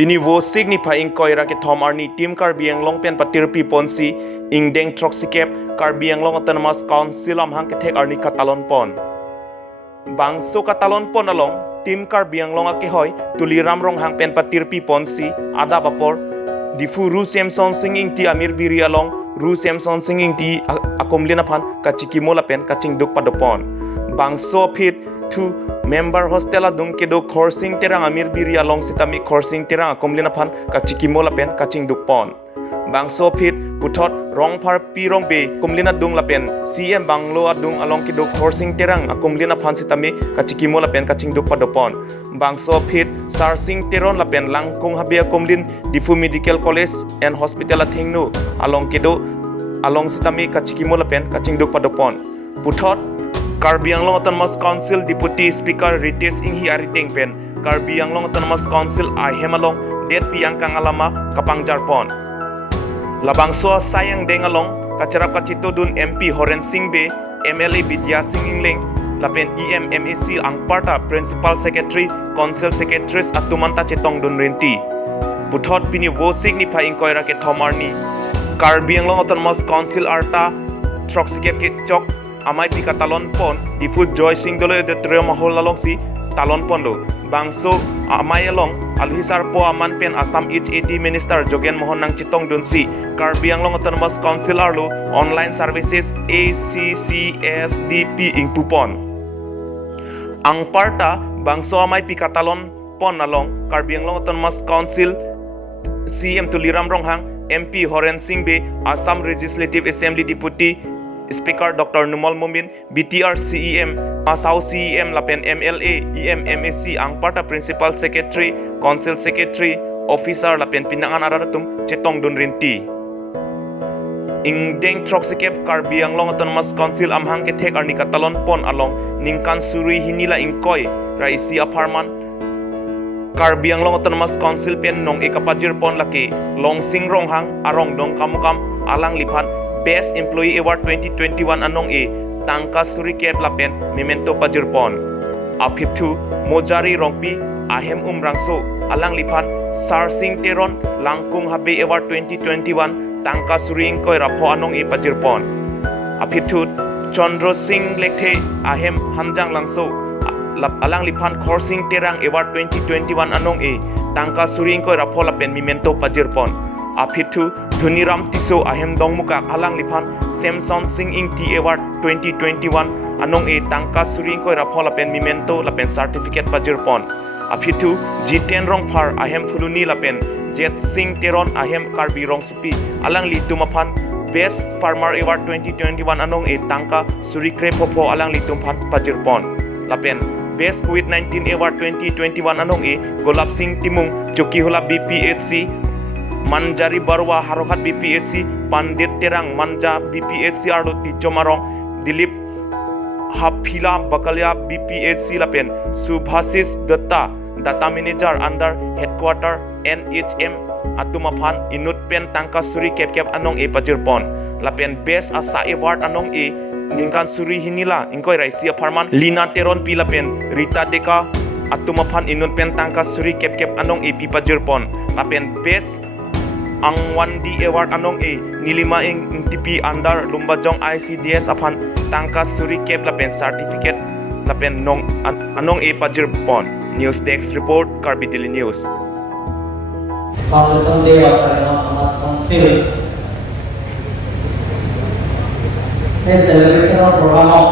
Bini wo signify ing koira ke thom arni team Karbi Anglong pen patir pi ponsi ing deng troxikep Karbi Anglong autonomous council amhang ke thek arni katalon pon. Bangso katalon pon along team Karbi Anglong ake hoy tuliram rong hang pen patir pi ponsi ada bapor difu ru Samson singing ti amir biri along ru Samson singing ti akomlina phan kachikimola pen kaching duk padopon. Bangso pit to member hostel adung ke do coursing terang amir biri along sitami coursing terang akomlina phan kachikimola pen kaching duk pon. Bangso pit puthot rong par pi rong be kumlina dung lapen CM Banglo adung along ki do coursing terang akumlina phan sitami kachikimola pen kaching duk padopon. Bangso pit sarsing teron lapen langkung habia kumlin difu medical college and hospital athingnu along ki do along sitami kachikimola pen kaching duk padopon. Puthot Karbi Anglong Autonomous Council Deputy Speaker Ritesh Inghi Ariteng pen Karbi Anglong Autonomous Council ahem along det piang kang alama kapang jarpon. Labangso sayang deng along kacarap kacito dun MP Horen Singh be MLA Vidya Singh Ingling lapen EMMAC Angparta Principal Secretary Council Secretaries atumanta cetong dun renti. Puthot pini wo signify ing koira ke thomarni Karbi Anglong Autonomous Council arta troxikep ke chok amai pi katalon pon difu Joy Singh dole de trio mahol along si talon pondo. Bangso amai along alhisar po aman pen Assam HAD Minister Jogen Mohon nang citong dunsi Karbi Anglong Autonomous Council arlo online services ACCSDP ing pupon. Ang parta bangso amai pi katalon pon along Karbi Anglong Autonomous Council CM Tuliram Ronghang MP Horen Singh be Assam Legislative Assembly Deputy Speaker Dr. Numal Mumin, BTR CEM, Masau CEM lapen MLA, EMMAC Angparta Principal Secretary, Council Secretary, Officer lapen pinangan araratum cetong dun rinti. Ing deng troxikep Karbi Anglong Autonomous Council amhang ke thek arni katalon pon along ningkan suri hinila ingkoi raisi aparman Karbi Anglong Autonomous Council pen nong ekapajir pon laki long sing ronghang arong dong kamukam alang lipan Best Employee Award 2021 anong tangka suri kep lapen memento pajirpon. Apip 2 Mojari Rongpi ahem rangso alang lipan sarsing teron langkung habe award 2021 tangka suri ingkoi rapo anong pajirpon. Apip 2 Chandra Singh Lekhe ahem hamjang langso alang lipan coursing terang award 2021 anong tangka suri ingkoi rapo lapen memento pajirpon. Apip 2 Dhuniram Tiso ahem dongmuka alang lipan Samson Singh Ing T Award 2021 anong tangka suri ingkoi rapo lapen memento lapen certificate pajirpon. Apip 2 Jiten Rong Par ahem fuluni lapen Jet Singh Teron ahem Karbi Rong Supi alang litumapan Best Farmer Award 2021 anong tangka suri krepopo alang litumpan pajirpon. Lapen Best COVID-19 Award 2021 anong Golap Singh Timung Chokihula BPHC Manjari Barwa Harohat BPHC Pandit Terang Manja BPHC Arlo Tichomarong Dilip Hapila Bakalia BPHC lapen Subhasis Datta Data Manager under Headquarter NHM Atumaphan Inut Pen Tangka Suri Kep anong pajirpon. Lapen Best Asa Award anong ningkan suri hinila ingkoi raisi aparman Lina Teron pilapen Rita Deka Atumaphan Inut Pen Tangka Suri Kep anong pi pajirpon. Lapen Best Ang 1D Award anong nilima ing TP under Lumbajong ICDS apan tangka suri kep lapen certificate lapen nong anong pajirpon. News Desk Report Karbi Daily News. Foundation Day of Autonomous Council. The celebration of program of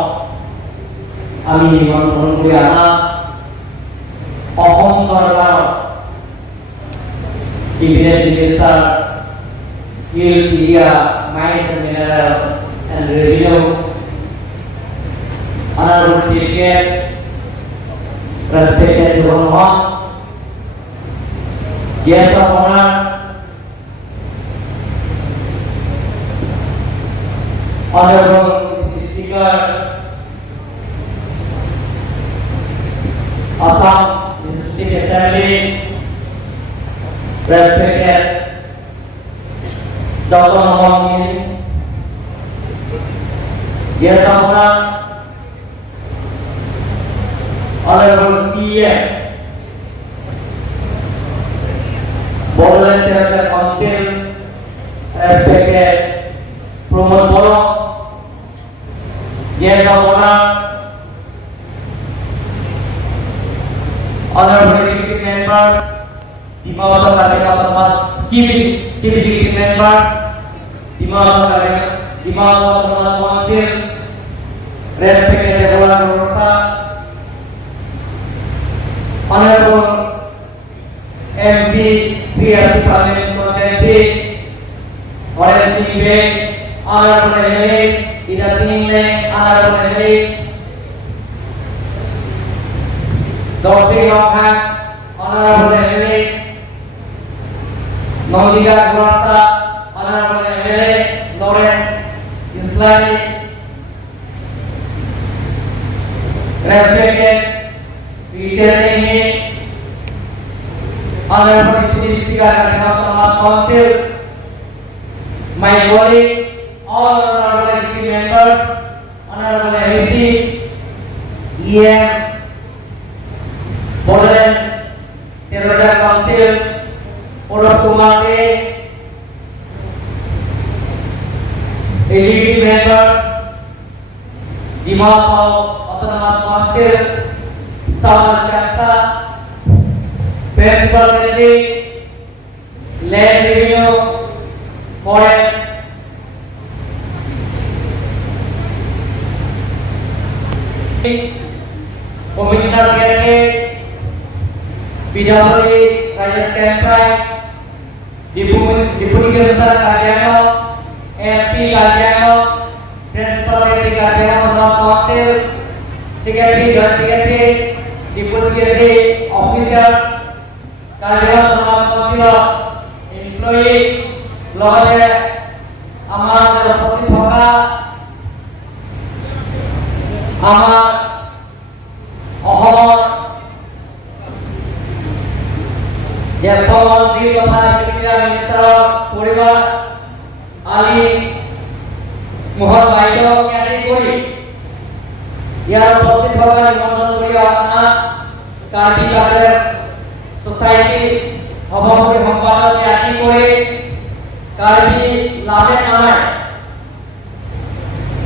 Ami Nimon Kuyana Ohom Sarwar Cabinet Minister Hills India Mines and Mineral and Revenue Honorable Chief Guest Respected Guru Guest of Honor Honorable Speaker Assam Legislative Assembly Respected Dr. Mohon Guest of Honor Honorable CM Bodoland Territorial Council, respected Pramod Borok, guest of honor, honorable executive member, Dimawata Karya Autonomous Chief Executive Member, Dimawata Autonomous Council, respected Dewan Rosa, honorable MP 3 Parliament Constituency, Honorable Singh Beg, honorable MLA, Ida Singh Leng, honorable MLA, Dr. Rohan, honorable MLA, Naudika Gurasa, honorable MLA, Lauren Islami, respected returning honorable Deputy Speaker of the Autonomous Council, my colleagues, all honorable executive members, honorable MEC, EM, Bodoland Territorial Council, Purab Kumar Dey, executive members, Dimawat Autonomous Council, Samar Jaksa, Principal Secretary, Land Revenue, Forest, Commissioner Secretary, PWD, Rajas Camprai, Deputy Commissioner Kardiano, SP Kardiano, Principal Secretary Kardiano Autonomous Council, Secretary, Joint Secretary, Deputy Secretary, Officer, Kardiano Autonomous Council, Employee, লগতে আমাৰ উপস্থিত থকা আমাৰ অসমৰ জ্যেষ্ঠ মন্ত্ৰী তথা agriculture মিনিষ্টাৰৰ পৰিবাৰ আলি মোহন বাইদেউক আদি কৰি ইয়াৰ উপস্থিত থকা নিমন্ত্ৰণ কৰি আপোনাৰ কাৰ্বি কালচাৰ সোসাইটি সভাপতি সম্পাদক আদি কৰি Karbi Lamet Manai,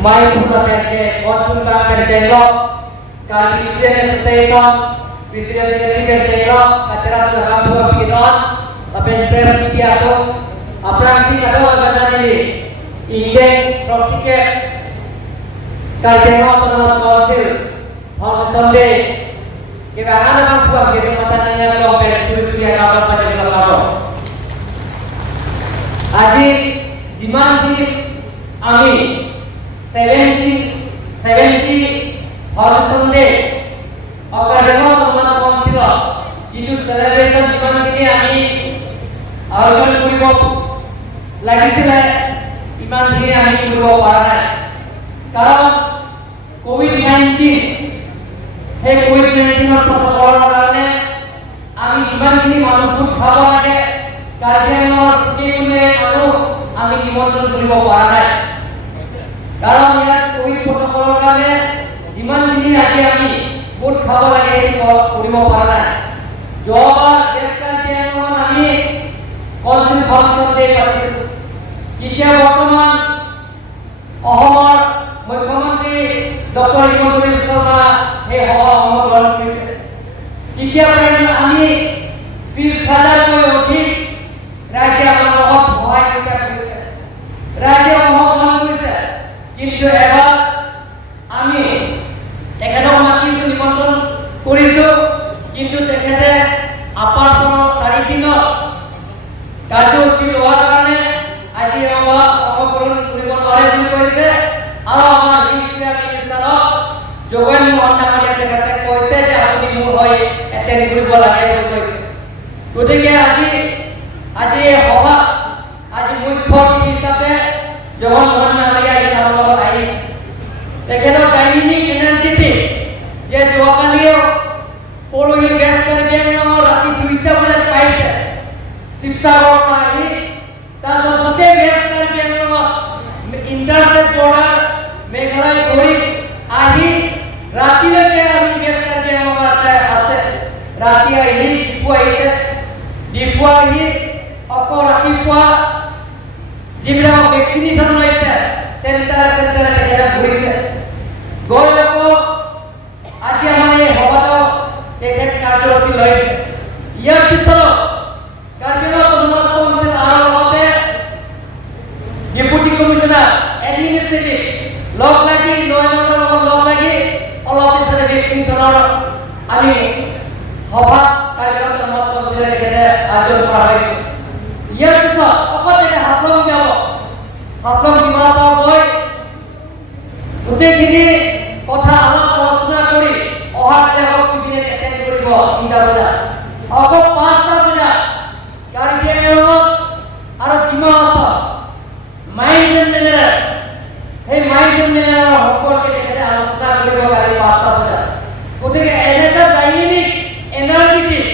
my Punape, Washington Chelo, Karbi Association, President Chelo, Kachara Kampu of Gidon, Apen Press Mediato, Apransi Kado Ganani, Indian Prosecutor, Kajano Autonomous Council, on Sunday, if another Kampu of Gidon Matania Lopez, Susia Kaba. আজি যিমানখিনি আমি 70 হৰচন্দে অকাদেমো তোমাৰ council কিন্তু সেলিব্ৰেশন যিমানখিনি আমি আয়োজন কৰিব লাগিছিল ইমানখিনি আমি কৰিব পৰা নাই কাৰণ কোভিড-19 সেই কোভিড-19 প্ৰটোকলৰ কাৰণে আমি যিমানখিনি মানুহ ফুট খাব লাগে কাৰ্যনৰ কেইগুণে আমি নিমন্ত্ৰণ কৰিব পৰা নাই কাৰণ ইয়াত কোভিড প্ৰটোকলৰ কাৰণে যিমানখিনি আজি আমি ফুট খাব লাগে কৰিব পৰা নাই যোৱাবাৰ দেশ কাৰ্যনৰ আমি কনচিল ফাংচন ডে পাতিছিলোঁ এতিয়া বৰ্তমান অসমৰ মুখ্যমন্ত্ৰী ডক্টৰ হিমন্ত বিশ্ব শৰ্মা এই সভাসমূহ গ্ৰহণ কৰিছে তেতিয়া আমি 30,000তকৈ অধিক राज्य बहुत सहाय কৰিছে राज्य অংশগ্ৰহণ কৰিছে কিন্তু এবাৰ আমি তেখেতক মাতিছো নিমন্ত্ৰণ কৰিছো কিন্তু তেখেতে আপাৰৰ 4 দিনৰ কাৰ্যসূচী লোৱাৰ কাৰণে আজি অংশগ্ৰহণ কৰিব নোৱাৰে বুলি কৈছে আৰু আমাৰ শিক্ষা মিনিষ্টাৰক যোগেন মোহন ডাঙৰীয়া তেখেতে কৈছে যে আপুনি মোৰ হৈ এটেণ্ড কৰিব লাগে বুলি কৈছে গতিকে আজি সভা আজি মুখ্য অতিথি হিচাপে জগন মোহন ডাঙৰীয়া এই নামত আহিছে তেখেতৰ ডাইনিক এনাৰ্জিটি যে যোৱাকালিও পৰহি গেছ কাৰ্বিয়াংলঙৰ ৰাতি 2টা বজাত পাইছে শিৱসাগৰৰ পৰা আহি তাৰপিছত গোটেই গেছ কাৰ্বিয়াংলঙত ইণ্টাৰনেট বৰ্ডাৰ মেঘালয় ধৰি আহি ৰাতিলৈকে আমি গেছ কাৰ্বিয়াংলঙত আছে ৰাতি আহি ডিপু আহিছে ডিপু আহি ৰাতিপুৱা যিবিলাক ভেকচিনেশ্যন লৈছে চেণ্টাৰ তেখেতে ঘূৰিছে গৈ আকৌ আজি আমাৰ এই সভাটো তেখেত কাৰ্যসূচী লৈছে ইয়াৰ পিছত কাৰ্বিআংলং অটোনমাছ কাউন্সিল আৰু লগতে ডেপুটি কমিশনাৰ এডমিনিষ্ট্ৰেটিভ লগ লাগি লগত লগ লাগি অলপ পিছতে ভেকচিনেশ্যনৰ আমি সভা কাৰ্বিআংলং অটোনমাছ কাউন্সিলে তেখেতে আয়োজন কৰা হৈছে ইয়াৰ পিছত অকল তেখেতে হাফলং যাব হাফলং ডিমাহাছাও গৈ গোটেইখিনি কথা আলোচনা কৰি অহাকালি কিপিনে এটেণ্ড কৰিব 3টা বজাত আকৌ 5টা বজাত কাৰ্বিআংলং আৰু ডিমাহাছাও মাইন্স এণ্ড মিনাৰেল সেই মাইন্স এণ্ড মিনাৰেলৰ সম্পৰ্কে তেখেতে আলোচনা কৰিব কালি 5টা বজাত গতিকে এটা ডাইনামিক এনাৰ্জেটিক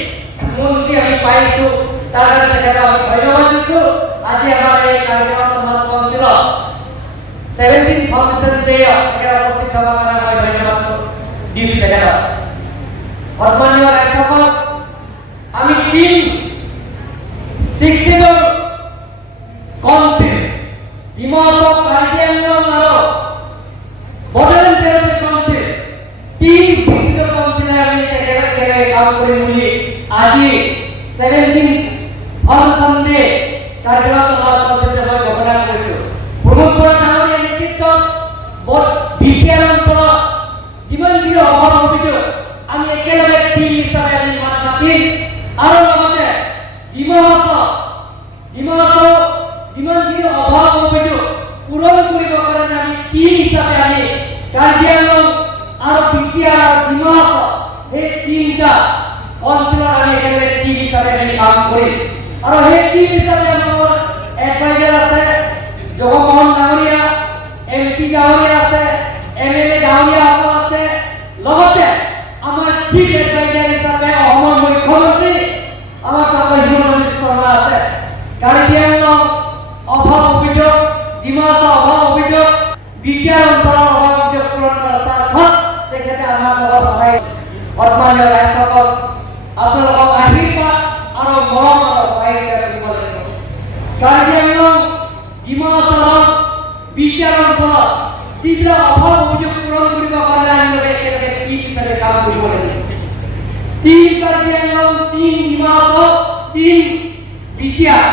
মন্ত্ৰী আমি পাইছোঁ তাৰ কাৰণে তেখেতক আমি ধন্যবাদ দিছোঁ আজি আমাৰ এই কাৰ্বিআংলং অটোনমাছ কাউন্সিলত 17 ফাউণ্ডেশ্যন ডে তেখেতক উপস্থিত থকাৰ কাৰণে মই ধন্যবাদ দিছোঁ তেখেতক সন্মানীয় ৰাইজসকল আমি টিম 6 কাউন্সিল ডিমাহাছাও কাৰ্বিআংলং আৰু বড়োলেণ্ড টেৰিটৰি কাউন্সিল টিম 6 কাউন্সিলে আমি তেখেতক কাম কৰিম বুলি আজি 17 ফাউণ্ডেশ্যন ডে কাৰ্বিআংলং অটোনমাছ কাউন্সিলে মই ঘোষণা কৰিছোঁ প্ৰমোদ বৰা ডাঙৰীয়াৰ নেতৃত্বত বিপিএল অঞ্চলত যিমানখিনি অভাৱ অভিযোগ আমি একেলগে টিম হিচাপে আমি মাত মাতিম আৰু লগতে ডিমাহাছাও যিমানখিনি অভাৱ অভিযোগ পূৰণ কৰিবৰ কাৰণে আমি টিম হিচাপে আমি কাৰ্বিআংলং আৰু বিপিএল আৰু ডিমাহাছাও সেই 3টা অঞ্চলত আমি একেলগে টিম হিচাপে আমি কাম কৰিম আৰু সেই টিম হিচাপে আমাৰ এডভাইজাৰ আছে জগমোহন ডাঙৰীয়া এমপি ডাঙৰীয়া আছে এমএলএ ডাঙৰীয়াসকল আছে লগতে আমাৰ চিফ এডভাইজাৰ হিচাপে অসমৰ মুখ্যমন্ত্ৰী আমাৰ ডক্টৰ হিমন্ত বিশ্ব শৰ্মা আছে কাৰ্বিআংলং অভাৱ অভিযোগ ডিমাহাছাও অভাৱ অভিযোগ বিপিএল অঞ্চলৰ অভাৱ অভিযোগ পূৰণ কৰাৰ স্বাৰ্থত তেখেতে আমাৰ লগত সহায় সন্মানীয় ৰাইজসকল আপোনালোকক আশীৰ্বাদ আৰু মৰম আৰু সহায়িকা কৰিব লাগিব কাৰ্বিআংলং ডিমাহাছাও বিপিএল অঞ্চলত যিবিলাক অভাৱ অভিযোগ পূৰণ কৰিবৰ কাৰণে আমি একেলগে টিম হিচাপে কাম কৰিব লাগিব team Karbi Anglong team Dima Hasao team BPL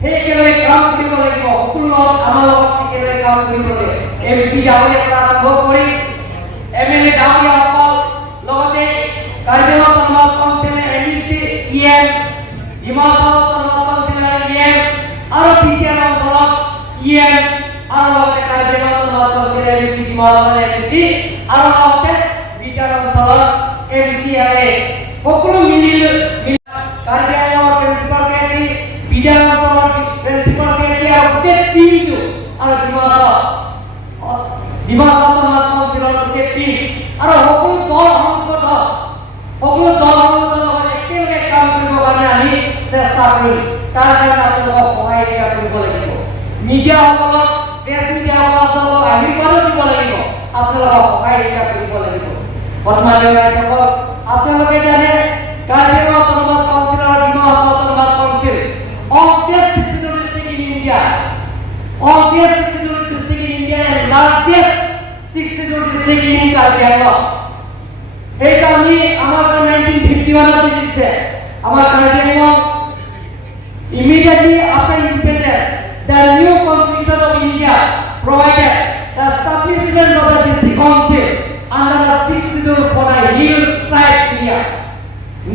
সেই একেলগে কাম কৰিব লাগিব সকলো লগত আমাৰ লগত একেলগে কাম কৰিব লাগিব এমপি ডাঙৰীয়াৰ পৰা আৰম্ভ কৰি এমএলএ ডাঙৰীয়াসকল লগতে কাৰ্বিআংলং অটোনমাছ কাউন্সিলে এডিচি ইএম ডিমাহাছাও অটোনমাছ কাউন্সিলে ইএম আৰু বিপিএল অঞ্চলত ইএম আৰু লগতে কাৰ্বিআংলং অটোনমাছ কাউন্সিলে এডিচি ডিমাহাছাও এডিচি আৰু লগতে বিপিএল অঞ্চলত এমচিএলএ সকলো মিলি কাৰ্বিআংলঙৰ প্ৰিন্সিপাল ছেক্ৰেটাৰী বিদ্যালয় অঞ্চলৰ প্ৰিন্সিপাল ছেক্ৰেটাৰী আৰু গোটেই টিমটো আৰু ডিমাহাছাও অটোনমাছ কাউন্সিলৰ গোটেই টিম আৰু সকলো দল সংগঠনৰ লগত একেলগে কাম কৰিবৰ কাৰণে আমি চেষ্টা কৰিম তাৰ কাৰণে আপোনালোকক সহায়িকা কৰিব লাগিব মিডিয়াসকলক প্ৰেছ মিডিয়াসকলক আপোনালোকক আশীৰ্বাদো দিব লাগিব আপোনালোকক সহায়িকা কৰিব লাগিব সন্মানীয় ৰাইজসকল আপোনালোকে জানে কাৰ্বিআংলং অটোনমাছ কাউন্সিল আৰু Dima Hasao autonomous council of the 62 district in India and largest 62 district in Karbi Anglong এইটা আমি আমাৰ 1951 দিছে আমাৰ Karbi Anglong immediately after independence the new constitution of India provided the establishment of the district council under the 6th schedule for the hill tribe area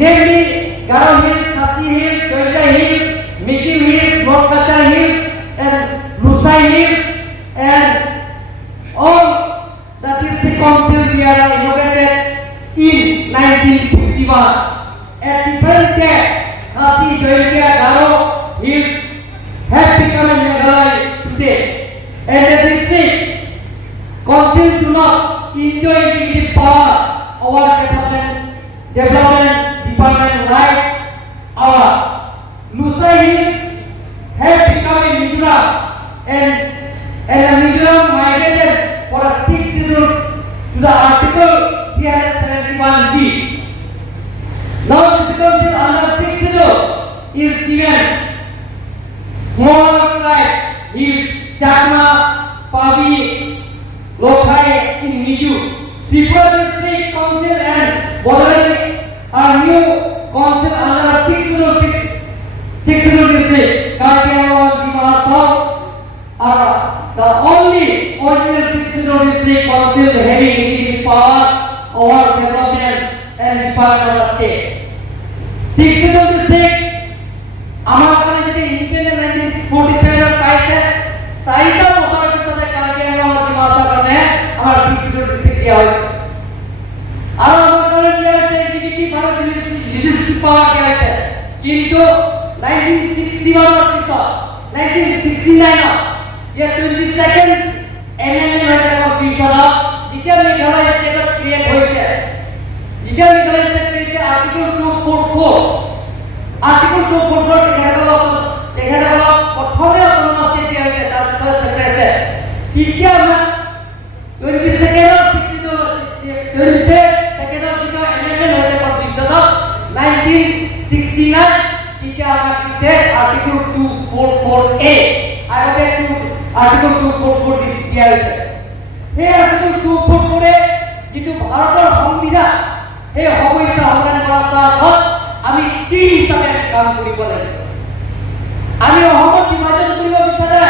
namely Garo Hills, Khasi Hills, Doita Hills, Miki Hills, North Kachar Hills and Lusai Hills and all the district council were inaugurated in 1951. At different dates, Khasi, Doita, Garo Hills have become a Meghalaya today and the district council do not enjoy the power over development department like our Lusai Hills have become a Mizoram and the Mizoram migrated for a 6th schedule to the Article 371G. Now the council under 6th schedule is given Chakma, Pabi, Lokai, in Miju. Tripura District Council and Borderline are new council under 606 district. Karkiawan, Dimasa are the only original 606 district council having executive power over development and department of the state. 606 district আমার কাছে যদি independent 1947 এর পাইছে সাইটা বছর পিছতে কার্যক্রম দিমাসা করনে আমার 606 district দেওয়া হয়েছে আর আমার কাছে যে আছে এক্সিকিউটিভ ভারত ডিস্ট্রিক্ট পাওয়ার দেওয়া হয়েছে কিন্তু 1961 এর পিছর 1969 ये 20 सेकंड्स एमएनए হয়েছে কনস্টিটিউশন যেটা মেঘালয় স্টেট ক্রিয়েট হয়েছে যেটা মেঘালয় স্টেট হয়েছে আর্টিকেল 244 आर्टिकल 244 এখানে হলো প্রথমে অটোনমাস স্টেট দেওয়া হয়েছে তার পিছনে সেক্রেটারি আছে তৃতীয় আমরা 20 সেকেন্ড 20 সেকেন্ড যেটা অ্যামেন্ডমেন্ট হয়েছে কনস্টিটিউশন 1969 যেটা আমরা কিসে আর্টিকেল 244A আগে আর্টিকেল 244 দেওয়া হয়েছে এই আর্টিকেল 244 এ যেটা ভারতের সংবিধান এই অবৈধ সংবিধান করা আমি কি হিসাবে কাম কৰিব লাগিব আমি অসমত বিভাজন কৰিব বিচাৰে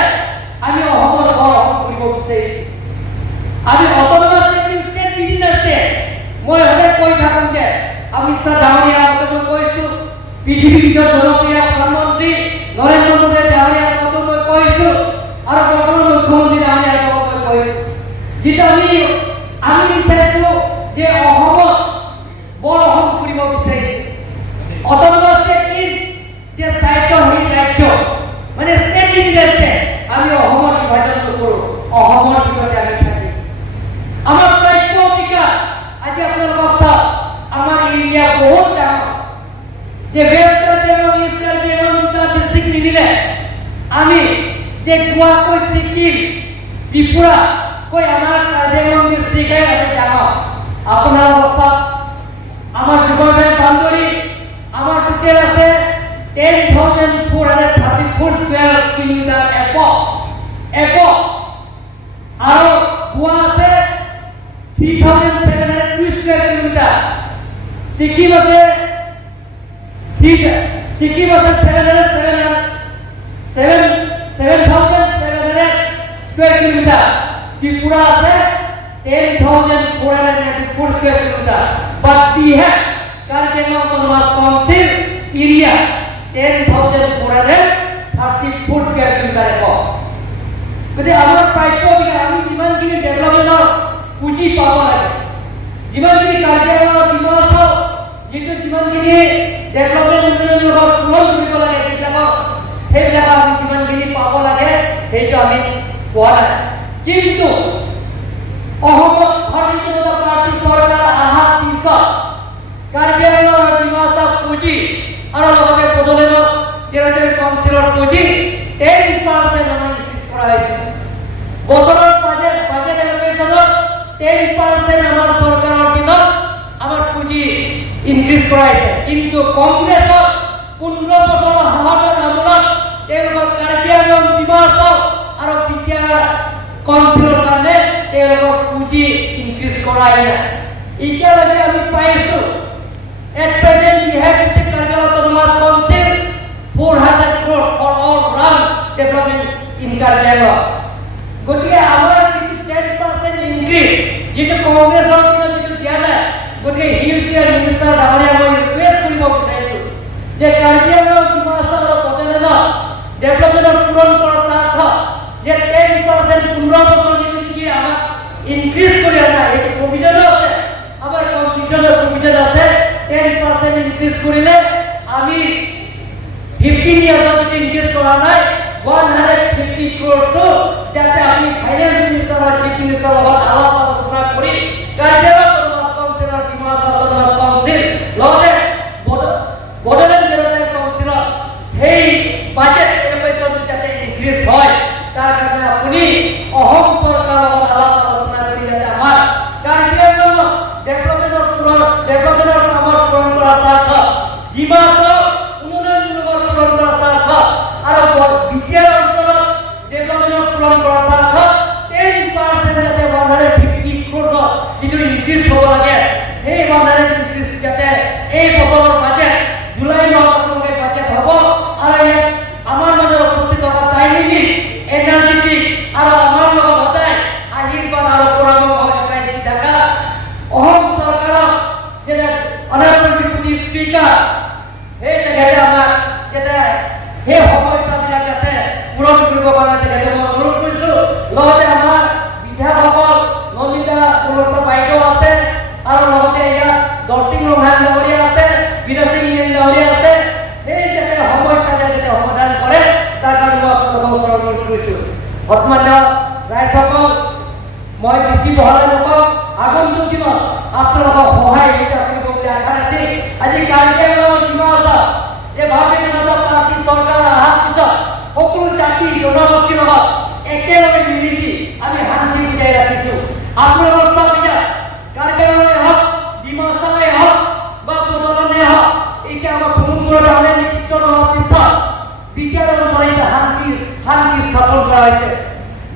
আমি অসমত গঠন কৰিব বিচাৰিছো আমি অটোনমাস স্টেট বিভিন্ন স্টেট মই হলে কৈ থাকোঁ যে অমিত শ্বাহ ডাঙৰীয়া আগতে কৈছো পৃথিৱীৰ জনপ্ৰিয় প্ৰধানমন্ত্ৰী নৰেন্দ্ৰ মোদী ডাঙৰীয়া আগতে মই কৈছো আৰু বৰ্তমান মুখ্যমন্ত্ৰী ডাঙৰীয়া আগতে মই কৈছো যেটা আমি বিচাৰিছো যে অসমত বৰহম কৰিব বিচাৰিছো অটোনমাস স্টেট যে সাইটো হই ৰাজ্য মানে স্টেট ইন্টাৰেস্টে আমি অসমত বিভাজন নকৰো অসমত ভিতৰতে আমি থাকি আমাৰ প্ৰাপ্য অধিকাৰ আজি আপোনালোকক চাওক আমাৰ এৰিয়া বহুত ডাঙৰ যে বেস্টাৰ বেগম ইষ্টাৰ বেগম দুটা ডিস্ট্ৰিক্ট মিলিলে আমি যে গোৱা কৈ সিকিম ত্ৰিপুৰা কৈ আমাৰ কাৰ্বিআংলং ডিস্ট্ৰিক্টে আমি ডাঙৰ আপোনালোকক চাওক আমাৰ যুৱক বান্ধৰী আমার টোটাল আছে 10,434 স্কয়ার কিলোমিটার একক আর গোয়া আছে 3,702 স্কয়ার কিলোমিটার সিকিম আছে 7,700 স্কয়ার কিলোমিটার ত্রিপুরা আছে 10,494 square kilometre but we have Karjengam Autonomous Council area 10,434 square kilometer ekor. Jadi আমার প্রাপ্য অধিকার আমি যিমানখিনি ডেভেলপমেন্টৰ পুঁজি পাব লাগে যিমানখিনি কাৰ্যকলাপ দিবস যেটো যিমানখিনি ডেভেলপমেন্ট লগত পূৰণ কৰিব লাগে সেইবিলাক আমি যিমানখিনি পাব লাগে সেইটো আমি পোৱা নাই কিন্তু অসমত ভাৰতীয় জনতা পাৰ্টি চৰকাৰ অহাৰ পিছত কাৰ্যকলাপ দিবসৰ পুঁজি আৰু লগতে বদলেনো টেৰিটৰি কাউন্সিলৰ পুঁজি 10% আমাৰ ইনক্ৰিজ কৰা হৈছে বছৰৰ বাজেট এলোকেশ্যনত 10% আমাৰ চৰকাৰৰ দিনত আমাৰ পুঁজি ইনক্ৰিজ কৰা হৈছে কিন্তু কংগ্ৰেছৰ 15 বছৰ হাহাকাৰ আমোলত তেওঁলোকৰ কাৰ্যকলাপ দিবস আৰু বিজ্ঞান কাউন্সিলৰ কাৰণে তেওঁলোকৰ পুঁজি ইনক্ৰিজ কৰা নাই এতিয়ালৈকে আমি পাইছো at present we have received Kargil Autonomous Council 400 crores for all run development in Kargil. গতিকে আমাৰ যিটো 10% ইনক্ৰিজ যেটো কংগ্ৰেছৰ দিনত যেটো দিয়া নাই গতিকে হিলছিয়াৰ মিনিষ্টাৰ ডাঙৰীয়া মই ৰিকুৱেষ্ট কৰিব বিচাৰিছো যে কাৰ্যকলাপ দিৱসৰ বদলেনো ডেভেলপমেন্টৰ পূৰণ কৰাৰ স্বাৰ্থ যে 10% 15 বছৰ যেটো কি আমাক ইনক্ৰিজ কৰি আনা এইটো প্ৰভিজন আছে আমাৰ কনস্টিটিউচনৰ প্ৰভিজন আছে 10% ইনক্রিজ করিলে আমি 15 ইয়ার্স যদি ইনক্রিজ করা নাই 150 crore তো যাতে আমি ফাইনান্স মিনিস্টার আর চিফ মিনিস্টার লগত আলাপ আলোচনা করি কার্যকলাপ অটোনমাস কাউন্সিল আর ডিমাসা অটোনমাস কাউন্সিল লগতে বড়োল্যান্ড ডেভেলপমেন্ট কাউন্সিল সেই বাজেট এলোকেশন যাতে ইনক্রিজ হয় তার কারণে আপনি অহম সরকার লগত আলাপ আলোচনা করি যাতে আমার কার্যকলাপ ডেভেলপমেন্টৰ কামৰ পূৰণ কৰাৰ স্বাৰ্থ ডিমাসা উন্নয়নমূলক পূৰণ কৰাৰ স্বাৰ্থ আৰু বিজ্ঞান অঞ্চলত ডেভেলপমেন্টৰ পূৰণ সেই সমস্যাবিলাক যাতে পূৰণ কৰিব পৰা তেখেতে মই অনুৰোধ কৰিছোঁ। লগতে আমাৰ বিধায়কসকল নন্দিতা তুলসী বাইদেউ আছে আৰু লগতে ইয়াত দৰ্শিং ৰভান ডাঙৰীয়া আছে, বিনয় সিং ডাঙৰীয়া আছে। এই যাতে সমস্যা যাতে সমাধান কৰে তাৰ কাৰণে মই আপোনালোকক ওচৰত অনুৰোধ কৰিছোঁ। বৰ্তমান ৰাইজসকল মই বেছি বহলাই নকওঁ, আগন্তুক দিনত আপোনালোকক সহায় কৰিব বুলি আশা ৰাখি আজি কাৰ্বি আংলঙৰ ডিমাহাছাও এই ভাৰতীয় জনতা পাৰ্টি চৰকাৰ অহাৰ পিছত সকলো জাতি জনগোষ্ঠীৰ লগত একেলগে মিলি আমি শান্তি বজাই ৰাখিছোঁ। আপোনালোকৰ চাপিয়া কাৰ্বি আংলঙে হওক, ডিমাহাছাওৱে হওক বা বদলনে হওক, এতিয়া আমাৰ ভূমিপুৰৰ ডাঙৰে নেতৃত্ব লোৱাৰ পিছত বিটিআৰ অঞ্চলত শান্তি স্থাপন কৰা হৈছে।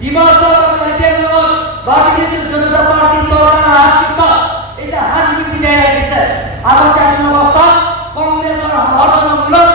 ডিমাহাছাও কাৰ্বি আংলঙত ভাৰতীয় জনতা পাৰ্টি চৰকাৰ অহাৰ পিছত এতিয়া শান্তি বজাই ৰাখিছে। আগতে আপোনালোকৰ চব কংগ্ৰেছৰ সহযোগমূলক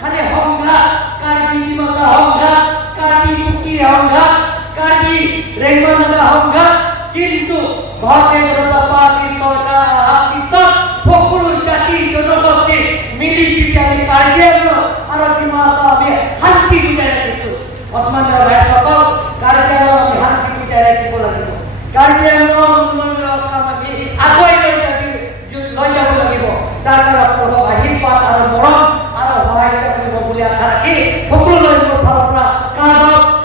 খালি সংঘাত, কাৰ্বি ডিমাছা সংঘাত, কাৰ্বি কুকিৰ সংঘাত, কাৰ্বি ৰেংগনগা সংঘাত, কিন্তু ভাৰতীয় জনতা পাৰ্টিৰ চৰকাৰ অহাৰ পিছত সকলো জাতি জনগোষ্ঠী মিলি আমি কাৰ্বি আংলং আৰু ডিমাছা আমি শান্তি বজাই ৰাখিছোঁ। বৰ্তমান ৰাইজসকল কাৰ্বি আংলং আমি শান্তি বজাই ৰাখিব লাগিব। কাৰ্বি আংলং উন্নয়নৰ কাম আমি আগুৱাই লৈ যাব লাগিব। তাৰ কাৰণে আপোনালোকক আশীৰ্বাদ আৰু মৰম আৰু সহায়তা কৰিব বুলি আশা ৰাখি সকলোলৈ মোৰ ফালৰ পৰা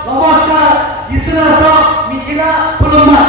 নমস্কাৰ, যিচুনাছ মিথিলা ফুলুমা।